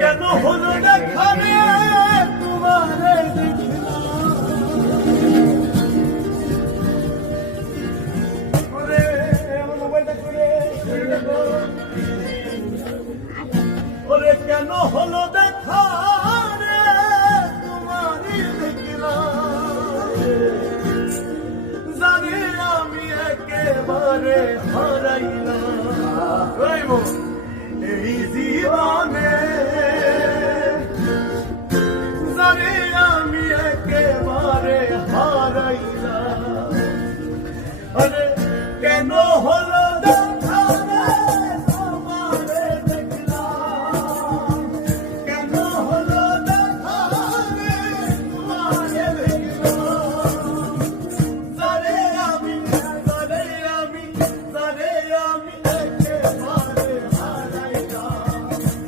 কেন হলো না খানে তোমারে দেখলাম ওরে আমার মোবাইলটা করে ওরে কেন হলো দেখা রে তোমারে দেখলাম জানি আমি একেবারে হারাইলাম এই জীবন